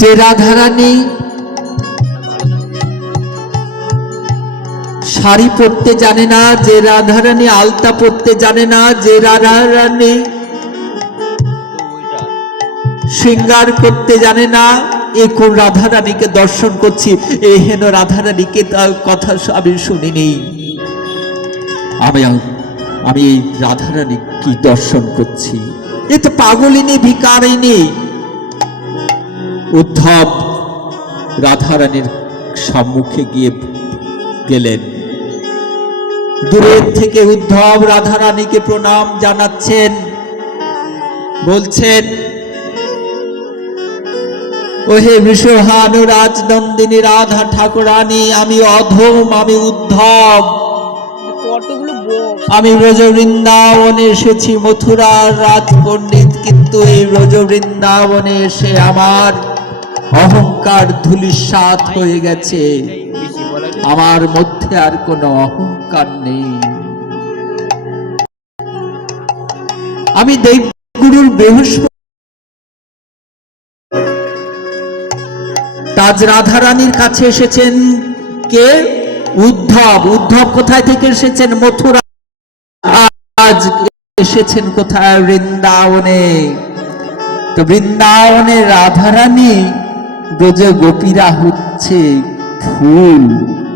যে রাধারানী শাড়ি পরতে জানে না, যে রাধারানী আলতা পরতে জানে না, যে রাধারানী শৃঙ্গার করতে জানে না, এই কোন রাধারানীকে দর্শন করছি? এই হেন রাধারানীকে তার কথা আমি শুনিনি। আমি এই রাধারানী কি দর্শন করছি? এ তো পাগলিনী, ভিকারিনী। উদ্ধব রাধারানীর সম্মুখে গিয়ে গেলেন। দূরের থেকে উদ্ধব রাধারানীকে প্রণাম জানাচ্ছেন, বলছেন, ওহে বিশ্বহানু রাজনন্দিনী রাধা ঠাকুরানী, আমি অধম, আমি উদ্ধব, আমি ব্রজ বৃন্দাবনে এসেছি, মথুরার রাজ পণ্ডিত, কিন্তু এই ব্রজ বৃন্দাবনে এসে আমার অহংকার ধূলিসাৎ হয়ে গেছে, আমার মধ্যে আর কোনো অহংকার নেই। আমি দেবগুরুর বৃহস্পতি আজ রাধারানীর কাছে এসেছেন কে? উদ্ধব। উদ্ধব কোথায় থেকে এসেছেন? মথুরা। আজ এসেছেন কোথায়? বৃন্দাবনে। তো বৃন্দাবনে রাধারানী ব্রজ গোপীরা হচ্ছে ফুল।